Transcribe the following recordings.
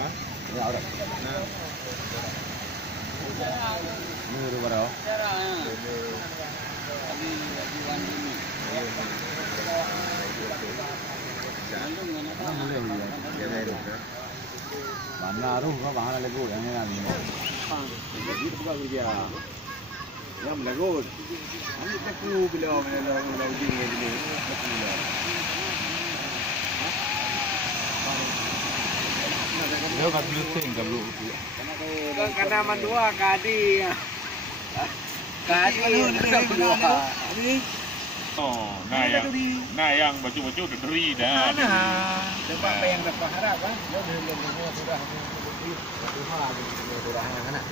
kan? Ya udah. Nah. Ini baru. Mana aruh kau bahana lego yang ni nanti. Jadi buka kerja. Yang lego. Ani tak perlu bila mana uji ni. Dia kat blue thing kat blue. Karena mandua kadi. Kadi dua. Oh, nah yang baju-baju udah deri dah. Tempat apa yang dapat harap kan? Dia belum semua sudah berdiri. Sudah anak.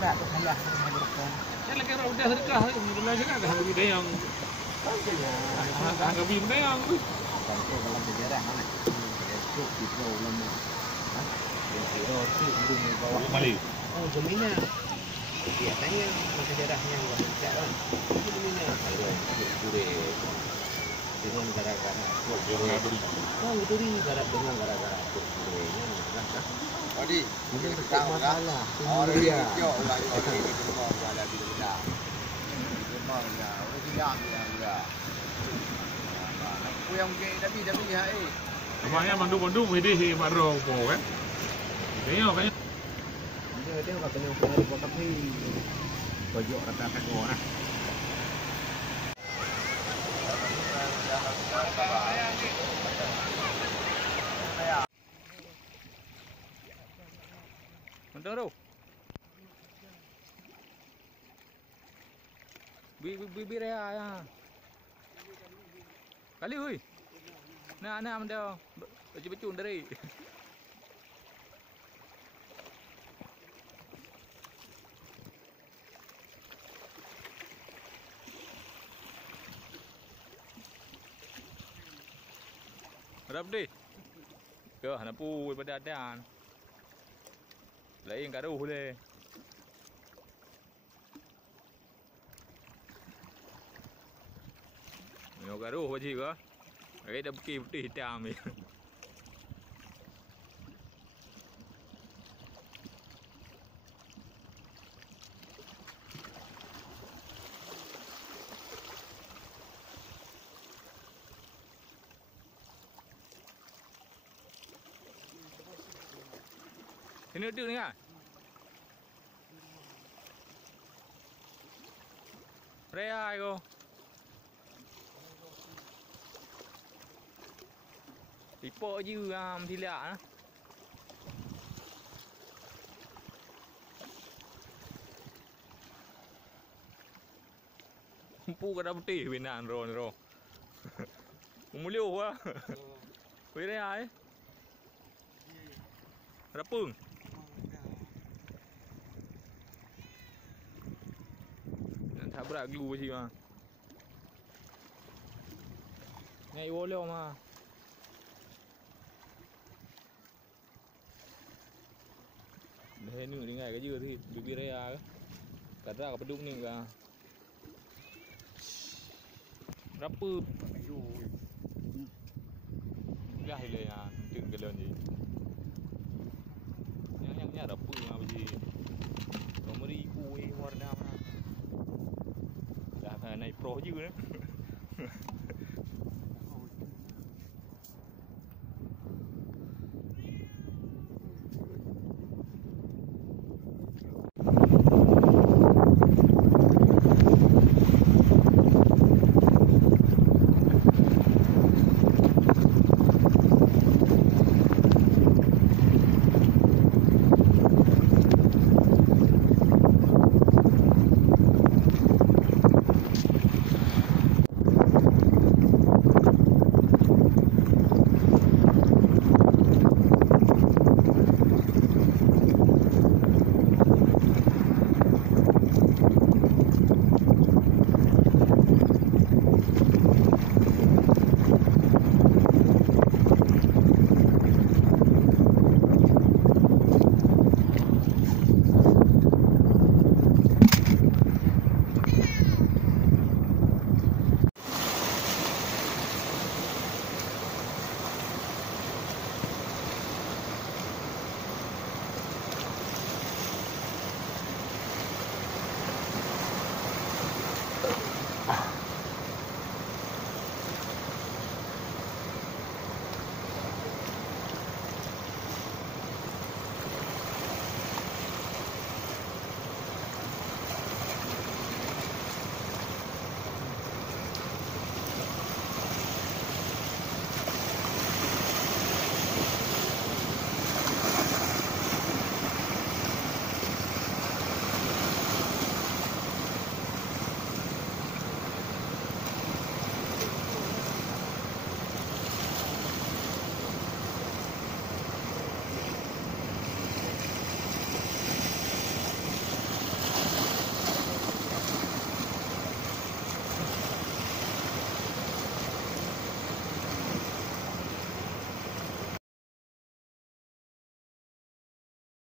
Berat tu salah. Saya lagi orang udah sedekah, udah sedekah dah bagi dia yang. Harga bim dia yang. Kalau dalam sejarah mana? Esok di Pulau Lama. Roti di bawah Mali. Oh, jaminan. Biasanya sejarahnya banyak kan. Jaminan kalau boleh dengan gara-gara duri gara-gara gara-gara bolehnya kan. Odi, mungkin tak masalah. Odi, yo lah yo ini semua ada di dalam. Semua ya, udah hilang ya. Aku yang ke tapi hai. Rumahnya Bandung-Bandung ini baru po kan. Kayaknya. Dia katanya dari kota Pi. Pojok rata-rata orang. Mantap tu. Bibir ya. Kali oi. Nah manda baju dari. Berapa deh? Ke hana pu pada adan. Lain kat ruh le. Yo kat ruh baji ke? Ai dah putih hitam ni. Sini duduk ni kan? Rea ko. Ipok je tilak nah. Empu kada putih binan ro. Umulio wa. Wei rea ai. Rapung. Tak berat glue sih mah. Ngai woleh mah. Dah ni dengan ke je tu bibir raya ke. Kadang ke pedung ni ke. Berapa? Dah ile ya, tung galon je. Yang ada apa mah biji. Nomori ku warna mah. Dah naik pro je.